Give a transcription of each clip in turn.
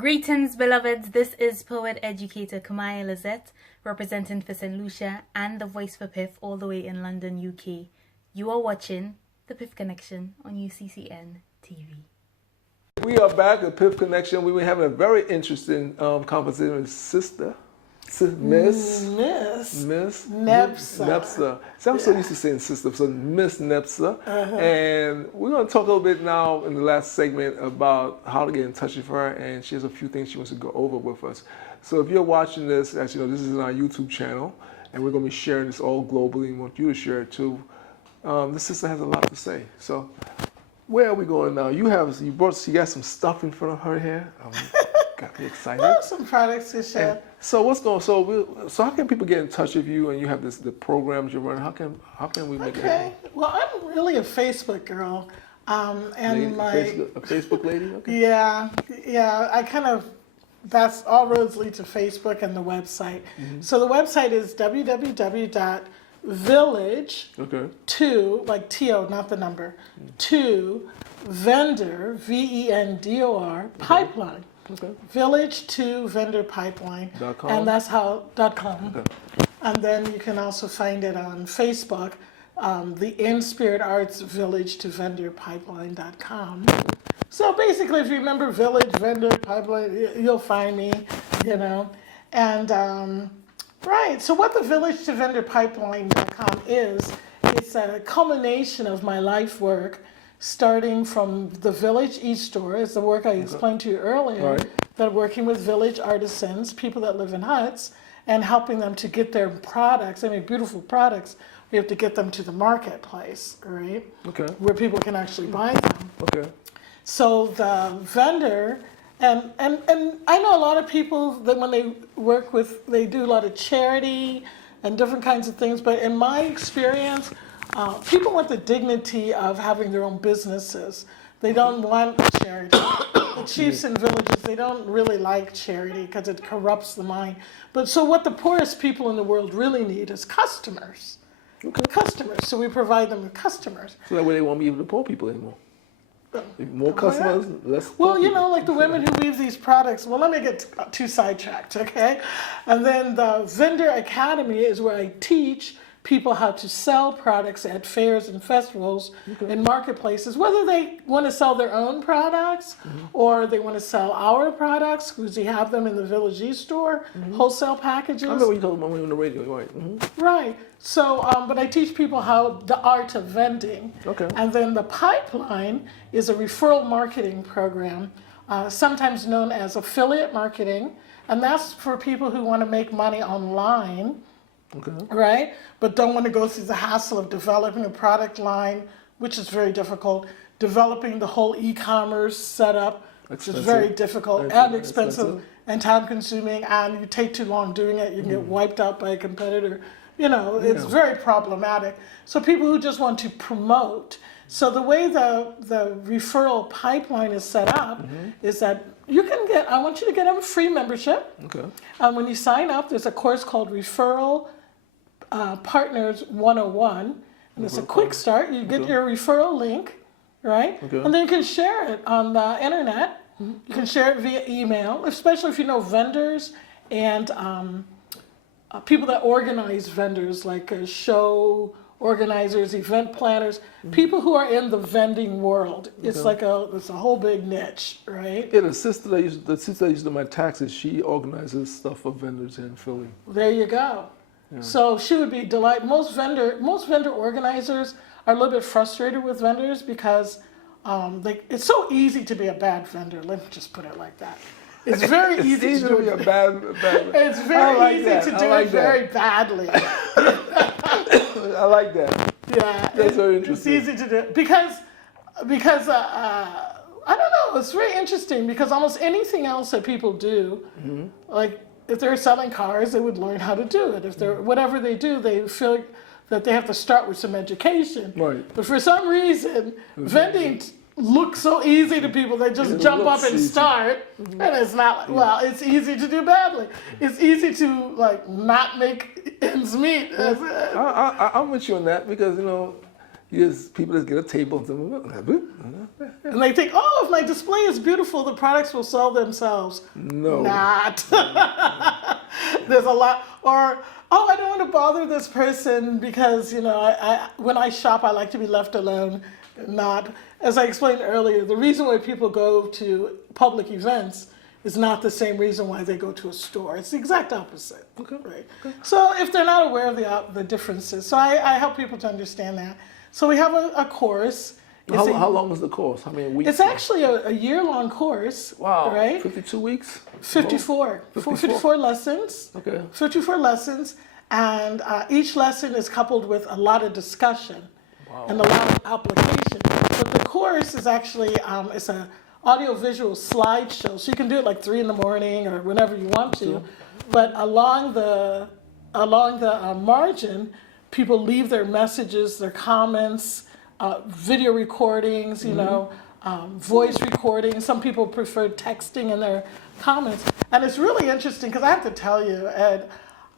Greetings, beloveds. This is poet educator Kamaya Lizette, representing for St. Lucia and the voice for PIFF all the way in London, UK. You are watching the PIFF Connection on UCCN TV. We are back at PIFF Connection. We were having a very interesting conversation with Miss NebSa. See, I'm so used to saying sister, so Miss NebSa. And we're going to talk a little bit now in the last segment about how to get in touch with her, and she has a few things she wants to go over with us. So if you're watching this, as you know, this is on our YouTube channel, and we're going to be sharing this all globally, and want you to share it too. This sister has a lot to say. So where are we going now? You got some stuff in front of her here. Got me excited. Well, some products to share. And so what's going? So how can people get in touch with you? And you have the programs you run. How can we make it happen? Well, I'm really a Facebook girl, and a Facebook lady. Okay. Yeah. I kind of. That's all roads lead to Facebook and the website. So the website is www.village to like TO, not the number, to vendor VENDOR pipeline. Village to vendor pipeline, and that's how .com. And then you can also find it on Facebook, the In Spirit Arts Village to vendor pipeline.com. So basically, if you remember Village, Vendor, Pipeline, you'll find me, you know. And right, so what the Village to vendor pipeline.com is, it's a culmination of my life work, starting from the Village e-store, is the work I explained to you earlier, that working with village artisans, people that live in huts, and helping them to get their products, beautiful products, we have to get them to the marketplace, right? Where people can actually buy them. So the vendor, and I know a lot of people that when they work with, they do a lot of charity and different kinds of things, but in my experience, people want the dignity of having their own businesses. They don't want charity. The chiefs in villages, they don't really like charity because it corrupts the mind. But so what the poorest people in the world really need is customers. Customers. So we provide them with customers. So that way they won't be even the poor people anymore. More customers, less. Well, you know, like the women who weave these products. Well, let me get too sidetracked, okay? And then the Vendor Academy is where I teach people how to sell products at fairs and festivals and marketplaces, whether they want to sell their own products or they want to sell our products, because we have them in the Village e-store, wholesale packages. I know what you told me on the radio, right? Right. So, but I teach people how the art of vending. And then the pipeline is a referral marketing program, sometimes known as affiliate marketing, and that's for people who want to make money online. Right? But don't want to go through the hassle of developing a product line, which is very difficult, developing the whole e-commerce setup, which is very difficult and expensive and time consuming, and you take too long doing it, you can get wiped out by a competitor. You know, it's very problematic. So people who just want to promote. So the way the referral pipeline is set up is that you can get, I want you to get a free membership. When you sign up, there's a course called Referral Partners 101, and it's a quick start. You get your referral link, right? And then you can share it on the internet. You can share it via email, especially if you know vendors and people that organize vendors, like show organizers, event planners, people who are in the vending world. It's like it's a whole big niche, right? Yeah, the sister that used to do my taxes, she organizes stuff for vendors in Philly. There you go. So she would be delighted. Most vendor organizers are a little bit frustrated with vendors because it's so easy to be a bad vendor. Let me just put it like that. It's very easy to be a bad. It's very easy to do it very badly. I like that. Yeah, that's very interesting. It's easy to do because I don't know. It's very interesting because almost anything else that people do, like if they're selling cars, they would learn how to do it. If they're whatever they do, they feel that they have to start with some education. But for some reason, vending looks so easy to people. They just jump up and start, and it's not. Well, it's easy to do badly. It's easy to like not make ends meet. I'm with you on that because you know people just get a table And they think, oh, if my display is beautiful, the products will sell themselves. No. Not. There's a lot. Or, oh, I don't want to bother this person because, when I shop, I like to be left alone. Not, as I explained earlier, the reason why people go to public events is not the same reason why they go to a store. It's the exact opposite. Okay. Right? So if they're not aware of the differences, so I help people to understand that. So we have a course. How long is the course? How many weeks? It's actually a year-long course. Wow. Right? 52 weeks? 54. 54 lessons. Okay. 54 lessons. And each lesson is coupled with a lot of discussion and a lot of application. But the course is actually, it's an audio-visual slideshow. So you can do it like 3 in the morning or whenever you want to. But along the margin, people leave their messages, their comments, video recordings, voice recordings. Some people prefer texting in their comments. And it's really interesting because I have to tell you, Ed,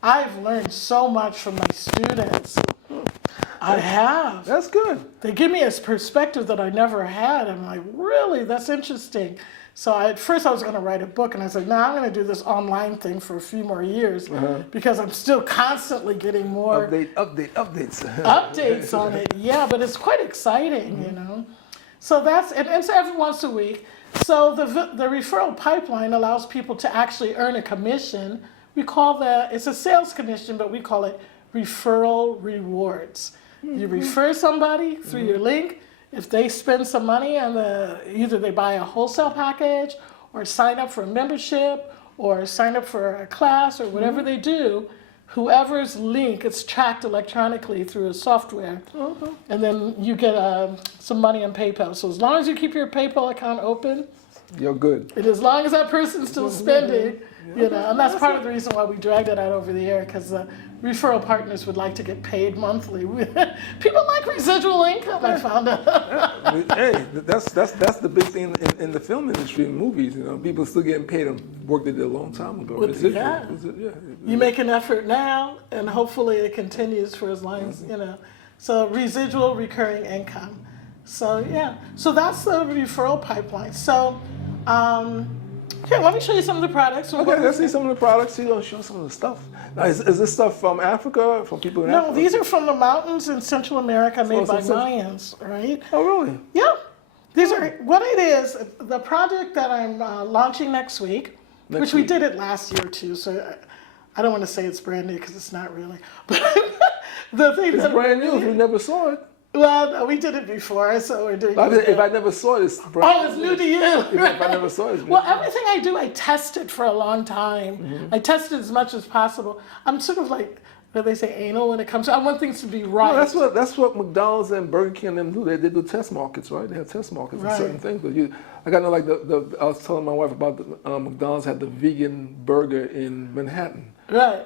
I've learned so much from my students. I have. That's good. They give me a perspective that I never had. I'm like, really? That's interesting. So at first I was going to write a book, and I said, no, I'm going to do this online thing for a few more years because I'm still constantly getting more updates updates on it. Yeah, but it's quite exciting, So and it's every once a week. So the referral pipeline allows people to actually earn a commission. We call that, it's a sales commission, but we call it referral rewards. You refer somebody through your link. If they spend some money on either they buy a wholesale package or sign up for a membership or sign up for a class or whatever they do, whoever's link is tracked electronically through a software. And then you get some money on PayPal. So as long as you keep your PayPal account open, you're good. And as long as that person's still spending, and that's part of the reason why we dragged it out over the air, because referral partners would like to get paid monthly. People like residual income, I found out. Hey, that's the big thing in the film industry and movies. People still getting paid on work they did a long time ago. You make an effort now, and hopefully it continues for as long as, So residual recurring income. So so that's the referral pipeline. So here, let me show you some of the products. Okay, let's see some of the products. You're going to show some of the stuff. Now, is this stuff from Africa, from people in Africa? No, these are from the mountains in Central America made by Mayans, right? Oh, really? Yeah. These are, what it is, the project that I'm launching next week, which we did it last year too, so I don't want to say it's brand new because it's not really. But the thing it's brand new if you never saw it. Well, no, we did it before, so we're doing it. If I never saw it, it's brand new. Oh, it's new to you. If I never saw it, well, everything I do, I test it for a long time. I test it as much as possible. I'm sort of like, what do they say, anal when it comes to, I want things to be right. No, that's what McDonald's and Burger King and them do. They do test markets, right? They have test markets on certain things. But I know, like I was telling my wife about McDonald's had the vegan burger in Manhattan. Right.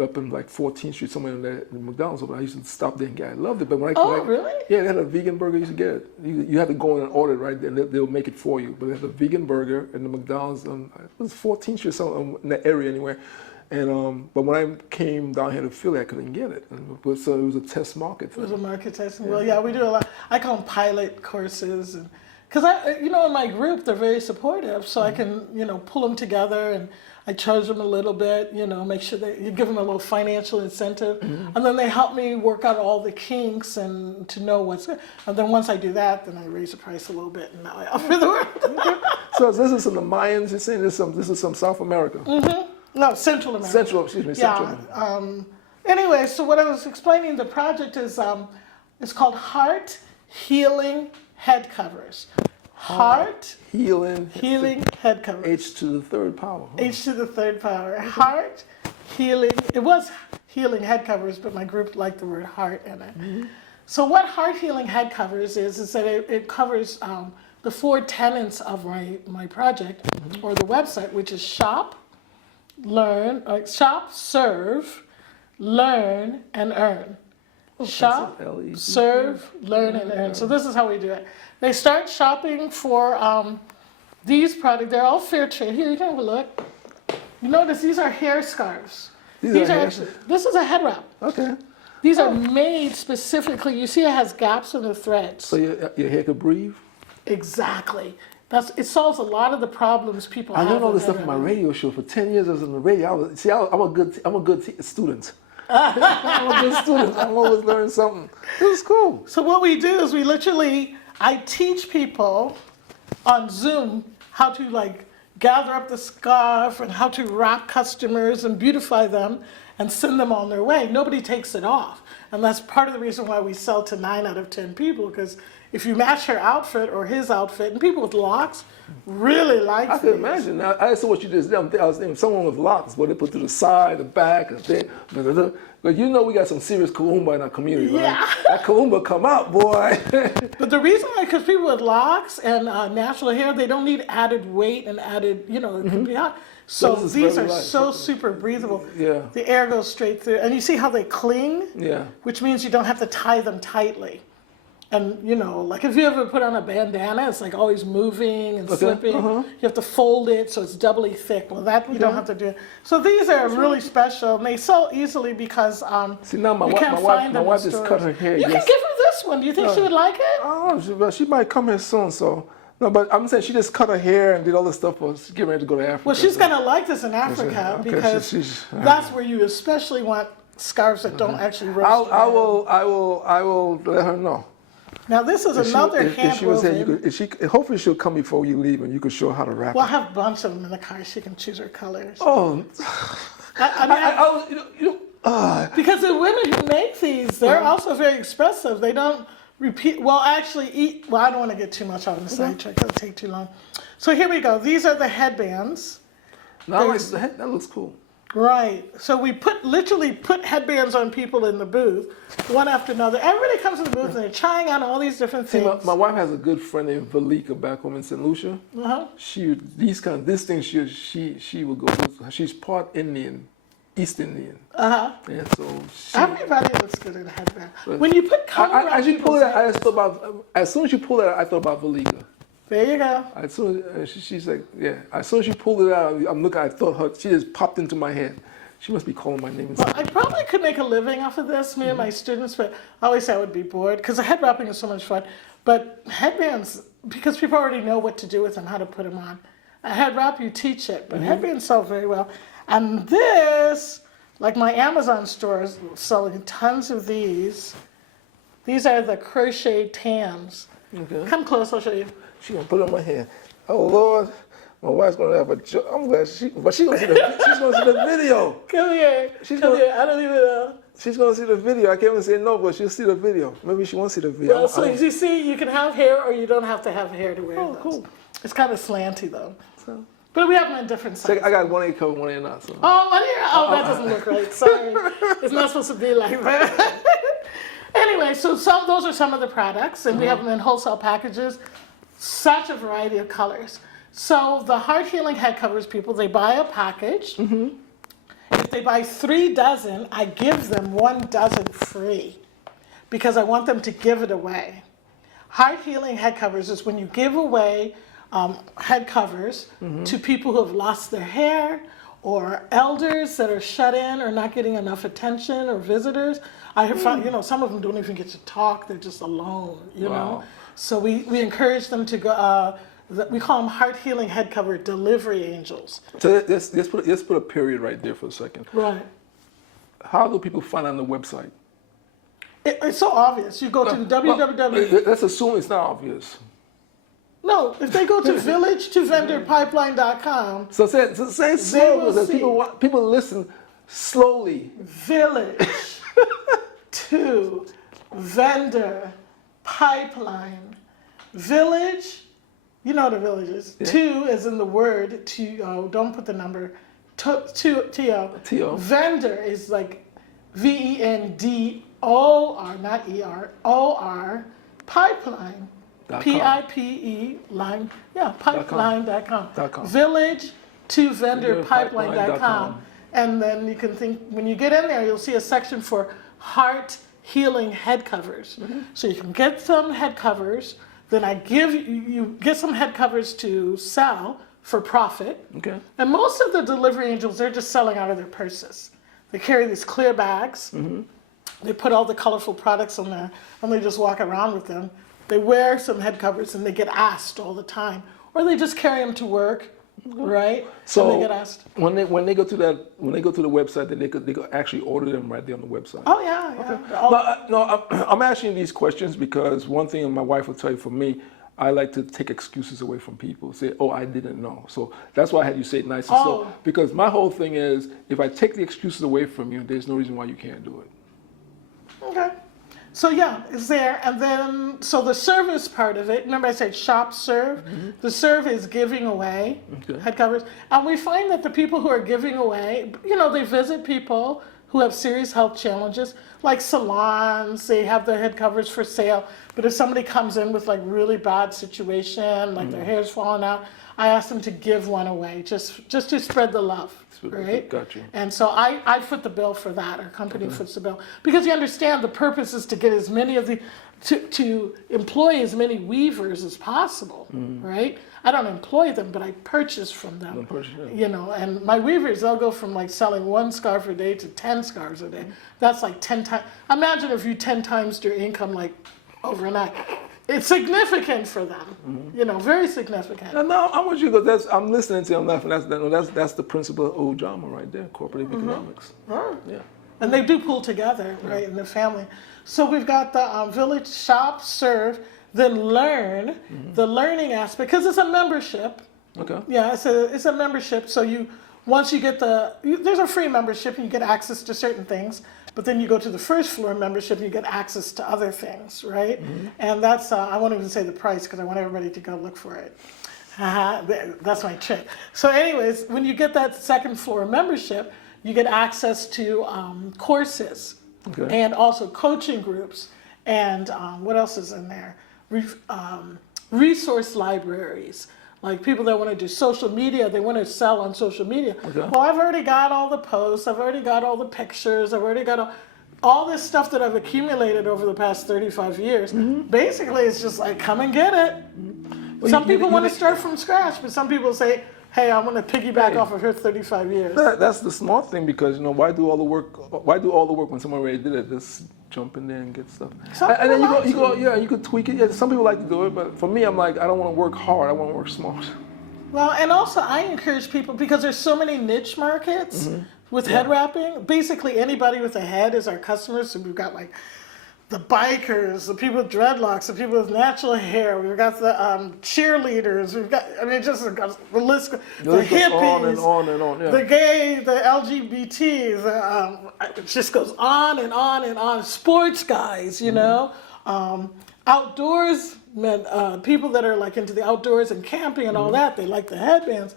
Up in like 14th Street, somewhere in there, McDonald's. But I used to stop there and get it. I loved it. But when really? Yeah, they had a vegan burger. You should get it. You had to go in and order it right there, and they'll make it for you. But they had a vegan burger in the McDonald's. It was 14th Street, or something in that area anyway. And but when I came down here to Philly, I couldn't get it. So it was a test market. It was a market testing. Well, yeah, we do a lot. I call them pilot courses, and because in my group they're very supportive, so I can pull them together and I charge them a little bit, make sure that you give them a little financial incentive, and then they help me work out all the kinks and to know what's good. And then once I do that, then I raise the price a little bit, and now I offer the world. So this is from the Mayans. You're saying this is some South America. No, Central America. Central America. Anyway, so what I was explaining, the project is it's called Heart Healing Head Covers. Heart Healing Head Covers. H to the third power. H to the third power. Heart Healing. It was Healing Head Covers, but my group liked the word heart in it. So what Heart Healing Head Covers is that it covers the 4 tenets of my project or the website, which is shop, serve, learn, and earn. Shop, serve, learn, and earn. So this is how we do it. They start shopping for these products. They're all fair trade. Here, you can have a look. You notice these are hair scarves. This is a head wrap. Okay. These are made specifically. You see, it has gaps in the threads. So your hair could breathe? Exactly. It solves a lot of the problems people have. I learned all this stuff from my radio show. For 10 years I was on the radio. I'm a good student. I'm a good student. I'm always learning something. It was cool. So what we do is I teach people on Zoom how to like gather up the scarf and how to wrap customers and beautify them and send them on their way. Nobody takes it off. And that's part of the reason why we sell to 9 out of 10 people, because if you match her outfit or his outfit, and people with locks really like I can imagine. Now, I saw what you just did. I was thinking someone with locks, what they put to the side, the back, and thing. But you know we got some serious Kahumba in our community, right? Yeah. That Kahumba come out, boy. But the reason why, because people with locks and natural hair, they don't need added weight and added, it can be hot. So these are so super breathable. Yeah. The air goes straight through. And you see how they cling? Yeah. Which means you don't have to tie them tightly. And, like if you ever put on a bandana, it's like always moving and slipping. You have to fold it so it's doubly thick. Well, that you don't have to do. So these are really special, and they sell easily because See, now my you can't find them wife in just stores. cut her hair. You can give her this one. Do you think she would like it? Oh, she might come here soon, so. No, but I'm saying she just cut her hair and did all this stuff for getting ready to go to Africa. Well, she's going to like this in Africa because that's where you especially want scarves that don't actually roast. I will let her know. Now this is another hand woven. Hopefully she'll come before you leave and you can show her how to wrap. Well, I have a bunch of them in the car. She can choose her colors. Oh, because the women who make these, they're also very expressive. They don't repeat. Well, actually, I don't want to get too much on the sidetrack. It'll take too long. So here we go. These are the headbands. That looks cool. Right. So we literally put headbands on people in the booth, one after another. Everybody comes to the booth and they're trying on all these different things. My wife has a good friend named Valika back home in St. Lucia. This thing she will go with. She's part Indian, East Indian. And so everybody looks good in a headband. When you put color around people's heads. As soon as you pull it out, I thought about Valika. There you go. As soon as she's like, yeah. As soon as she pulled it out, I'm looking. I thought she just popped into my head. She must be calling my name. Well, I probably could make a living off of this, me and my students, but I always say I would be bored because the head wrapping is so much fun. But headbands, because people already know what to do with them, how to put them on. A head wrap, you teach it, but headbands sell very well. And this, like my Amazon store is selling tons of these. These are the crochet tams. Okay. Come close, I'll show you. She's gonna put it on my hand. Oh Lord, my wife's gonna have a joke. I'm glad she's gonna see the video. Come here. Come here. I don't even know. She's gonna see the video. I can't even say no, but she'll see the video. Maybe she won't see the video. Well, so you see, you can have hair or you don't have to have hair to wear those. Cool. It's kind of slanty though. But we have them in different sizes. I got one ear covered, one ear not. So. That doesn't look right. Sorry. It's not supposed to be like that. Anyway, so those are some of the products, and we have them in wholesale packages. Such a variety of colors. So the heart healing head covers people, they buy a package. If they buy 3 dozen, I give them 1 dozen free because I want them to give it away. Heart healing head covers is when you give away head covers to people who have lost their hair or elders that are shut in or not getting enough attention or visitors. I have found, some of them don't even get to talk, they're just alone, know. So we encourage them to go, we call them heart healing head cover delivery angels. So let's put a period right there for a second. Right. How do people find on the website? It's so obvious. You go to www. Let's assume it's not obvious. No, if they go to village2vendorpipeline.com. So say it slow. People listen slowly. Village to vendor pipeline. Village, you know what a village is. Yeah. 2 is in the word, don't put the number. T-O. Vendor is like V-E-N-D-O-R, not E-R, O-R, pipeline. P-I-P-E line, pipeline.com. Village to vendor pipeline.com. And then you can think, when you get in there, you'll see a section for heart healing head covers. So you can get some head covers, then I give you get some head covers to sell for profit. Okay. And most of the delivery angels, they're just selling out of their purses. They carry these clear bags. They put all the colorful products on there, and they just walk around with them. They wear some head covers, and they get asked all the time, or they just carry them to work, right? So and they get asked. when they go to the website, then they could actually order them right there on the website. Oh yeah, yeah. Okay. No, I'm asking these questions because one thing my wife will tell you, for me, I like to take excuses away from people. Say, oh, I didn't know. So that's why I had you say it nice and slow. Because my whole thing is, if I take the excuses away from you, there's no reason why you can't do it. Okay. So yeah, it's there. And then, so the service part of it, remember I said shop, serve? The serve is giving away head covers. And we find that the people who are giving away, they visit people who have serious health challenges, like salons, they have their head covers for sale. But if somebody comes in with like really bad situation, like their hair's falling out, I ask them to give one away, just to spread the love, right? Gotcha. And so I foot the bill for that. Our company foots the bill, because you understand the purpose is to get as many of the to employ as many weavers as possible, right? I don't employ them, but I purchase from them. And my weavers, they'll go from like selling 1 scarf a day to 10 scarves a day. That's like 10 times. Imagine if you 10 times your income like overnight. It's significant for them, very significant. No, I want you to go. I'm listening to you. I'm laughing. That's the principle of Ojama right there, corporate economics. Yeah. And they do pull together, right, in the family. So we've got the village, shop, serve, then learn, the learning aspect, because it's a membership. Okay. Yeah, it's a membership. So once you get there's a free membership and you get access to certain things, but then you go to the first floor membership and you get access to other things, right? And that's, I won't even say the price because I want everybody to go look for it. That's my trick. So anyways, when you get that second floor membership, you get access to courses and also coaching groups and what else is in there? Resource libraries. Like people that want to do social media, they want to sell on social media. Well, I've already got all the posts, I've already got all the pictures, I've already got all this stuff that I've accumulated over the past 35 years. Basically, it's just like, come and get it. Well, some people want to start from scratch, but some people say, hey, I want to piggyback off of her 35 years. That's the smart thing, because why do all the work? Why do all the work when someone already did it? Just jump in there and get stuff. And then you could tweak it. Yeah, some people like to do it, but for me, I'm like, I don't want to work hard. I want to work smart. Well, and also I encourage people, because there's so many niche markets with head wrapping. Basically, anybody with a head is our customers. So we've got like the bikers, the people with dreadlocks, the people with natural hair. We've got the cheerleaders. We've got, just the list, the hippies, on and on and on. Yeah. the gay, the LGBT, it just goes on and on and on. Sports guys, outdoors men, people that are like into the outdoors and camping and all that. They like the headbands.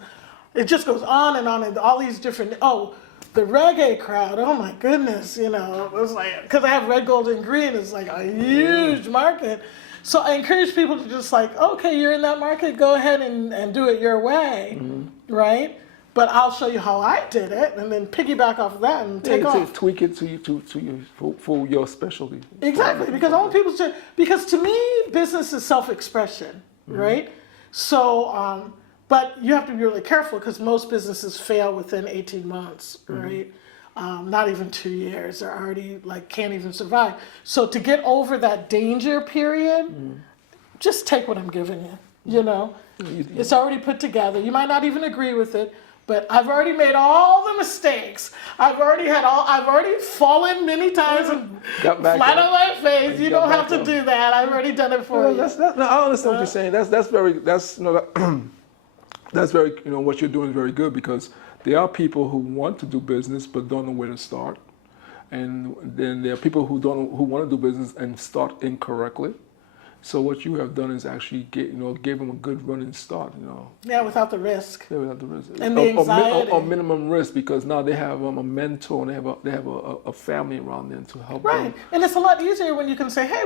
It just goes on and all these different. The reggae crowd, oh my goodness, it was like, because I have red, gold, and green, it's like a huge market. So I encourage people to just like, okay, you're in that market, go ahead and do it your way, right? But I'll show you how I did it, and then piggyback off of that and take off. Tweak it for your specialty. Exactly, because I want people to, because to me, business is self-expression, right? So, but you have to be really careful, because most businesses fail within 18 months, right? Not even 2 years. They're already can't even survive. So to get over that danger period, just take what I'm giving you, It's already put together. You might not even agree with it, but I've already made all the mistakes. I've already fallen many times and flat on my face. You don't have to do that. I've already done it for you. I understand what you're saying. That's very, what you're doing is very good, because there are people who want to do business but don't know where to start, and then there are people who want to do business and start incorrectly. So what you have done is actually give them a good running start, Yeah, without the risk. Yeah, without the risk. And the anxiety. Or minimum risk, because now they have a mentor and they have a family around them to help them. Right, and it's a lot easier when you can say, hey,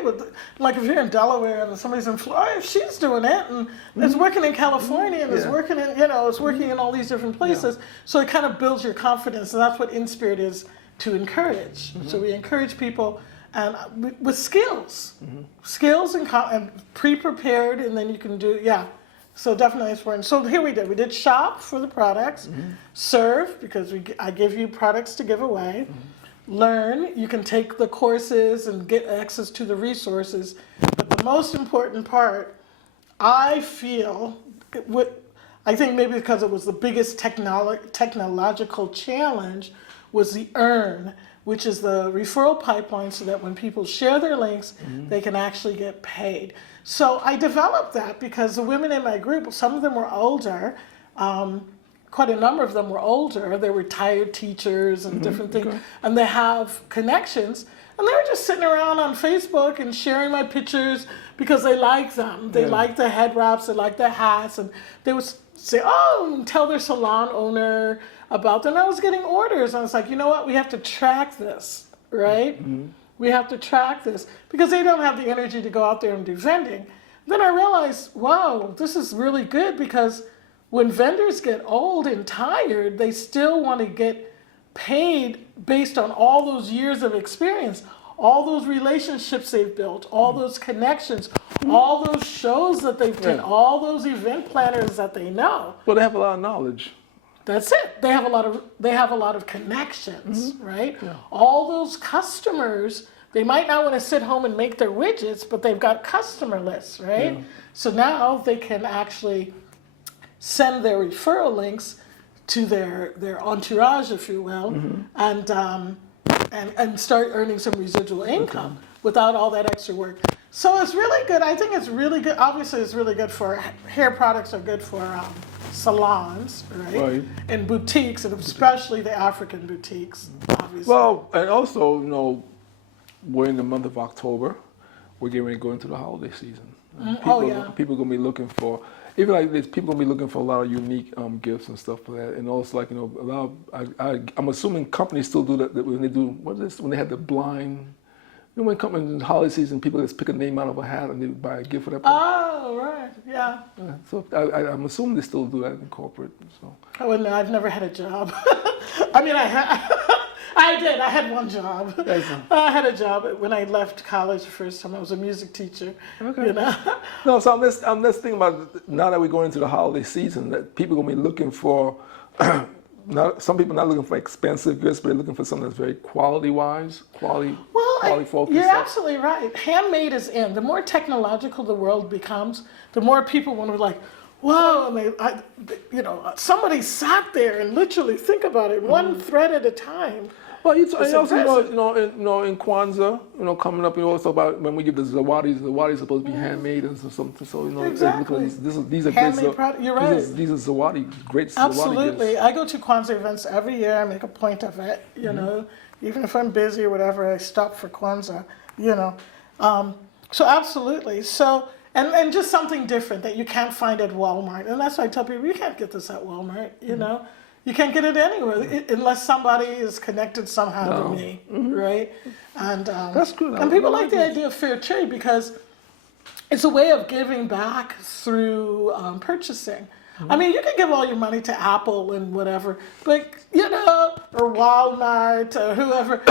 like if you're in Delaware and somebody's in Florida, she's doing it, and it's working in California, and it's working in, it's working in all these different places. Yeah. So it kind of builds your confidence, and that's what InSpirit is to encourage. So we encourage people. And with skills, skills and pre-prepared, and then you can do, So definitely it's important. So here we did shop for the products, serve, because I give you products to give away, learn, you can take the courses and get access to the resources. But the most important part, I feel, I think maybe because it was the biggest technological challenge, was the earn, which is the referral pipeline, so that when people share their links, they can actually get paid. So I developed that because the women in my group, some of them were older, quite a number of them were older. They're retired teachers and different things, and they have connections. And they were just sitting around on Facebook and sharing my pictures because they like them. They like the head wraps, they like the hats, and they would say, oh, and tell their salon owner about them. And I was getting orders. I was like, you know what? We have to track this, right? We have to track this because they don't have the energy to go out there and do vending. Then I realized, wow, this is really good because when vendors get old and tired, they still want to get paid based on all those years of experience, all those relationships they've built, all those connections, all those shows that they've done, all those event planners that they know. Well, they have a lot of knowledge. That's it. They have a lot of connections, right? Yeah. All those customers, they might not want to sit home and make their widgets, but they've got customer lists, right? Yeah. So now they can actually send their referral links to their entourage, if you will, and start earning some residual income without all that extra work. So it's really good. I think it's really good. Obviously, it's really good for hair products are good for salons, right? And boutiques, and especially the African boutiques, obviously. Well, and also, you know, we're in the month of October. We're getting ready to go into the holiday season. People are gonna be looking for, even like this, people gonna be looking for a lot of unique gifts and stuff for that. And also, like, you know, a lot of, I'm assuming companies still do that when they do, what is this, when they had the blind, you know, when companies in the holiday season, people just pick a name out of a hat and they buy a gift for that person. Oh, right, yeah. So I'm assuming they still do that in corporate. So. Oh, no, I've never had a job. I mean, I did. I had one job. I had a job when I left college the first time. I was a music teacher. Okay. You know? No, so I'm just thinking about, now that we're going into the holiday season, that people are going to be looking for, some people are not looking for expensive gifts, but they're looking for something that's very quality-wise, quality focused. You're absolutely right. Handmade is in. The more technological the world becomes, the more people want to like, wow, and somebody sat there and literally think about it, one thread at a time. Well, you also in Kwanzaa, coming up, also about when we give the zawadis supposed to be handmade and something. So exactly. These are handmade products. You're right. These are zawadi, great zawadi gifts. Absolutely. I go to Kwanzaa events every year. I make a point of it. You know, even if I'm busy or whatever, I stop for Kwanzaa. So absolutely. So. And just something different that you can't find at Walmart. And that's why I tell people, you can't get this at Walmart, you know. You can't get it anywhere unless somebody is connected somehow to me, right? And that's good. And people like the idea of fair trade because it's a way of giving back through purchasing. I mean, you can give all your money to Apple and whatever, but, or Walmart or whoever.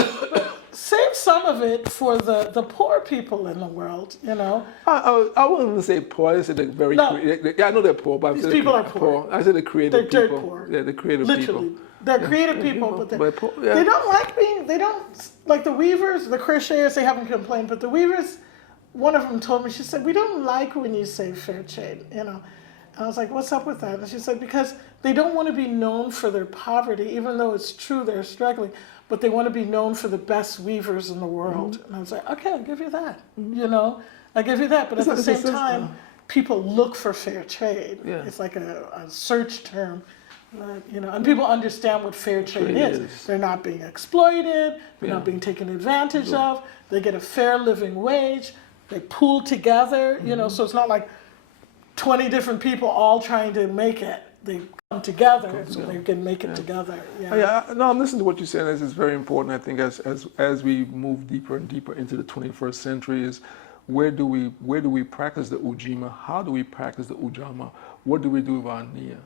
Save some of it for the poor people in the world, I wouldn't even say poor. I said they're very. I know they're poor, but these people are poor. I said the creative people. They're dirt poor. Yeah, the creative Literally. people. They're creative people, but they don't like the weavers, the crocheters. They haven't complained, but the weavers. One of them told me, she said, we don't like when you say fair trade, And I was like, what's up with that? And she said, because they don't want to be known for their poverty, even though it's true they're struggling, but they want to be known for the best weavers in the world. And I was like, okay, I'll give you that. I'll give you that. But at the same time, people look for fair trade. Yeah. It's like a search term, and people understand what fair trade is. They're not being exploited. They're not being taken advantage of. They get a fair living wage. They pool together, so it's not like 20 different people all trying to make it. They come together so they can make it together. No, I'm listening to what you're saying. This is very important. I think as we move deeper and deeper into the 21st century, is where do we practice the Ujima? How do we practice the Ujama? What do we do with our Nia?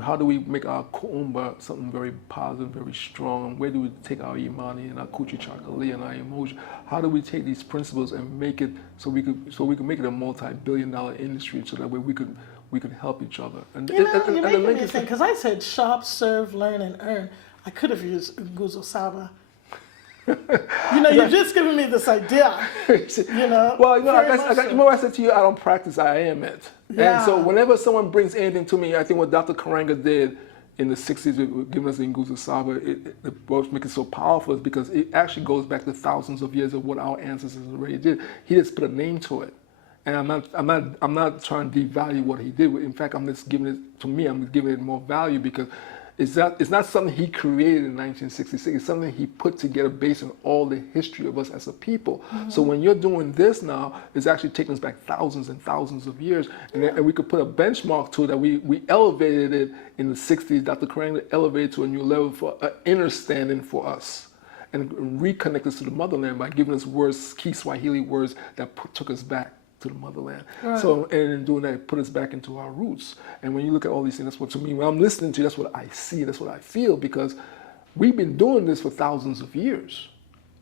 How do we make our Kuumba something very positive, very strong? Where do we take our Imani and our Kuchi Chakali and our Umoja? How do we take these principles and make it so we can make it a multi-billion-dollar industry, so that way we could help each other? And you're making me think, because I said shop, serve, learn, and earn. I could have used Nguzo Saba. You've just given me this idea. Well, remember I said to you, I don't practice, I am it. Yeah. And so whenever someone brings anything to me, I think what Dr. Karanga did in the 60s with giving us the Nguzo Saba, what makes it so powerful is because it actually goes back to thousands of years of what our ancestors already did. He just put a name to it. And I'm not trying to devalue what he did. In fact, I'm just giving it, to me, I'm giving it more value because it's not something he created in 1966. It's something he put together based on all the history of us as a people. Mm-hmm. So when you're doing this now, it's actually taking us back thousands and thousands of years. And we could put a benchmark to it that we elevated it in the 60s. Dr. Karanga elevated to a new level for an understanding for us and reconnect us to the motherland by giving us words, key Swahili words that took us back to the motherland. Right. So, and in doing that, it put us back into our roots. And when you look at all these things, that's what, to me, when I'm listening to you, that's what I see, that's what I feel, because we've been doing this for thousands of years.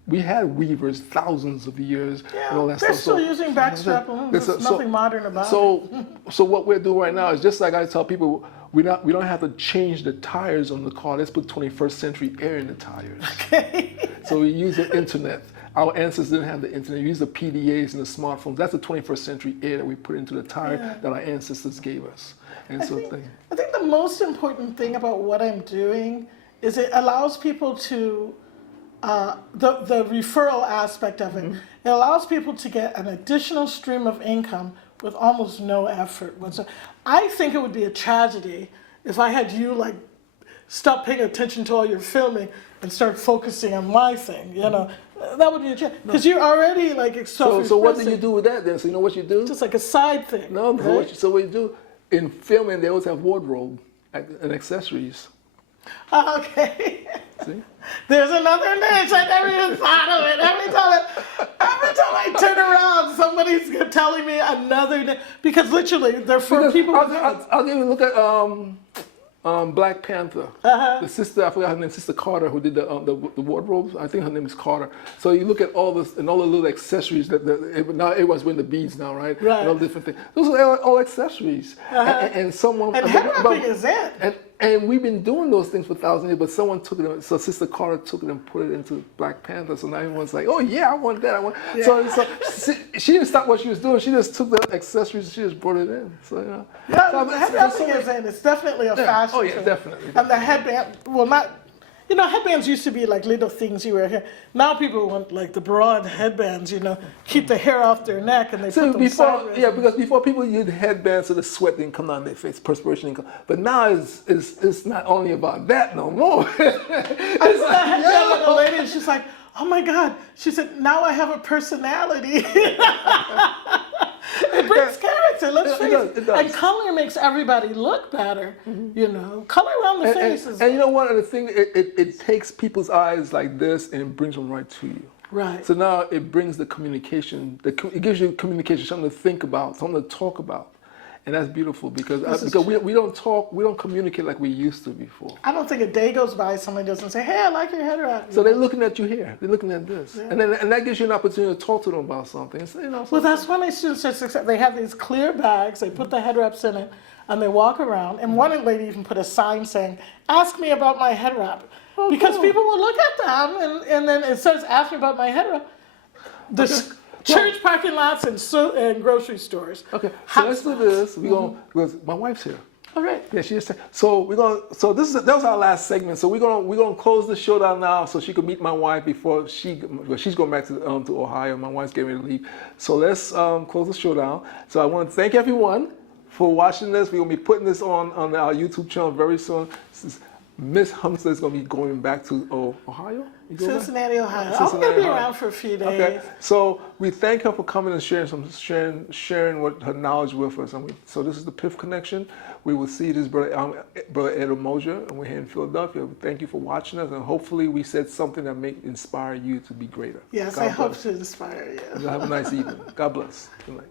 We had weavers thousands of years and all that stuff. They're still using backstrap looms. There's nothing modern about it. So what we're doing right now is just like I tell people, we don't have to change the tires on the car. Let's put 21st century air in the tires. Okay. So we use the internet. Our ancestors didn't have the internet. We used the PDAs and the smartphones. That's the 21st century air that we put into the tire that our ancestors gave us. And I think the most important thing about what I'm doing is it allows people to, the referral aspect of it, it allows people to get an additional stream of income with almost no effort whatsoever. I think it would be a tragedy if I had you stop paying attention to all your filming and start focusing on my thing, That would be a tragedy. Because you're already So what do you do with that then? So you know what you do? Just like a side thing. No, right? So what you do, in filming they always have wardrobe and accessories. Okay. See? There's another niche. I never even thought of it. Every time I turn around, somebody's telling me another niche. Because literally, they're for people. I'll give you a look at Black Panther. The sister, I forgot her name, Sister Carter, who did the wardrobes. I think her name is Carter. So you look at all this and all the little accessories now everyone's wearing the beads now, right? Right. And all different things. Those are all accessories. And someone. And head wrapping is it. And we've been doing those things for thousands of years, but someone took it. So Sister Carter took it and put it into Black Panther. So now everyone's like, "Oh yeah, I want that. I want." Yeah. So she didn't stop what she was doing. She just took the accessories. She just brought it in. So head wrapping is in. It's definitely a fashion. Oh yeah, definitely. And the headband. Well, not. Headbands used to be like little things you wear here. Now people want the broad headbands, keep the hair off their neck and they put them sideways. Yeah, because before people used headbands so the sweat didn't come down their face, perspiration didn't come. But now it's not only about that no more. I saw a headband with a lady and she's like, oh my God. She said, now I have a personality. It brings character, let's face it. And color makes everybody look better, Color around the face is... And you know what, the thing, it takes people's eyes like this and it brings them right to you. Right. So now it brings the communication, it gives you communication, something to think about, something to talk about. And that's beautiful because we don't communicate like we used to before. I don't think a day goes by somebody doesn't say, hey, I like your head wrap. So they're looking at you here. They're looking at this. Yeah. And that gives you an opportunity to talk to them about something. Well, that's why my students are successful. They have these clear bags. They put the head wraps in it and they walk around. And one lady even put a sign saying, ask me about my head wrap. Oh, because people will look at them and then it says, ask me about my head wrap. Church parking lots and grocery stores. Okay, so let's do this. Because my wife's here. All right. Yeah, she just. So that was our last segment. So we're gonna close the show down now, so she can meet my wife before she's going back to Ohio. My wife's getting ready to leave. So let's close the show down. So I want to thank everyone for watching this. We're gonna be putting this on our YouTube channel very soon. Miss Humster is going to be going back to Ohio? Cincinnati, Ohio. I'm going to be around for a few days. Okay. So we thank her for coming and sharing what her knowledge with us. So this is the PIFF Connection. We will see this brother Ed Umoja, and we're here in Philadelphia. Thank you for watching us, and hopefully we said something that may inspire you to be greater. Yes, I hope to inspire you. Have a nice evening. God bless. Good night.